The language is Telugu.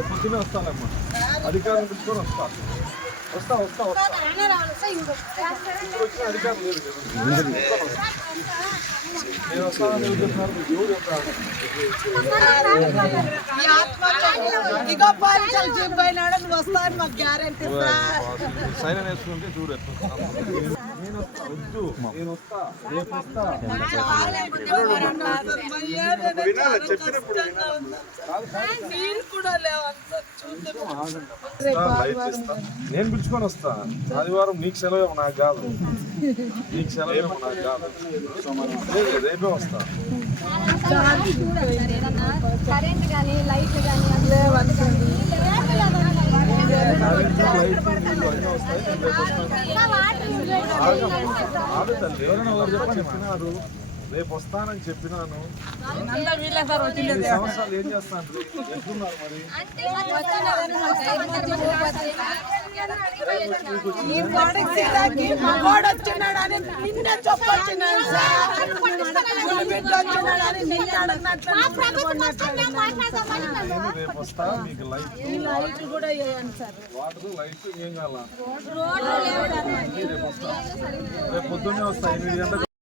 రేపు పొద్దున్నే వస్తానమ్మా, అధికారులు పిలుచుకొని వస్తా. వచ్చిన అధికారులు లేదు కదా, నేను వస్తానని ఎవరు చెప్తున్నారు? ఎవరు చెప్తారు? సైరన్ వేసుకుంటే చూడు నేను వస్తా, వద్దు నేను వస్తా, రేపు వస్తా. చెప్పినప్పుడు నేను పిలుచుకొని వస్తా. ఆదివారం నీకు సెలవు నాకు కాదు, నీకు సెలవు నాకు కాదు, రేపే వస్తా. కరెంట్ కానీ లైట్ కానీ చెప్పినారు, రేపు వస్తానని చెప్పినాను. సంవత్సరాలు ఏం చేస్తాను? ఎట్లున్నారు మరి? రేపు వస్తా, మీకు లైట్ వాటర్ లైట్ ఏం కావాలా? రేపు వస్తా, రేపు పొద్దున్నే వస్తా 8 గంటలకు.